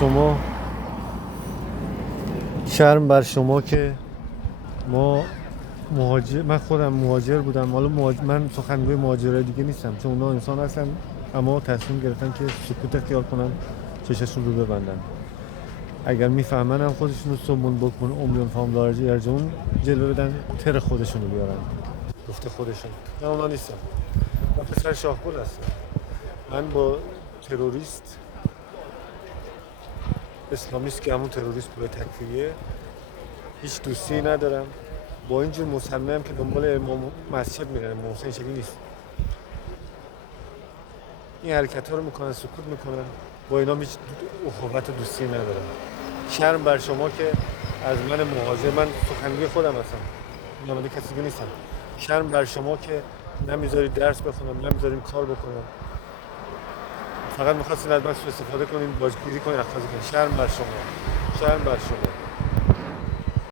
شما شرم بر شما که ما من خودم مهاجر بودم. حالا من سخنگوی مهاجرای دیگه نیستم، چون اونا انسان هستن اما تصمیم گرفتن که سکوت اختیار کنن، چششون رو ببندن. اگر میفهمن هم خودشون رو سمون بکن امیون فهم لارجی ارجون جلوه بدن، تر خودشون رو بیارن. گفته خودشون، نه اونا نیستم. من پسر شاهگل هستم. من با تروریست اسلامیست که همون تروریست به تکفیریه هیچ دوستی ندارم. با اینجور مصمم که دنبال امام مسجد میرن، امام حسین شکلی نیست. این حرکت ها رو میکنن، سکوت میکنن، با اینا هیچ اخوت و دوستی ندارم. شرم بر شما که از من مهاجر، من سخنگوی خودم هستم، نماینده کسی دیگه نیستم. شرم بر شما که نمیذارید درس بخونم، نمیذارید کار بکنم، فقط میخواستین از من سوء استفاده کنین، باجگیری کنین، اخذ کنین. شرم بر شما، شرم بر شما.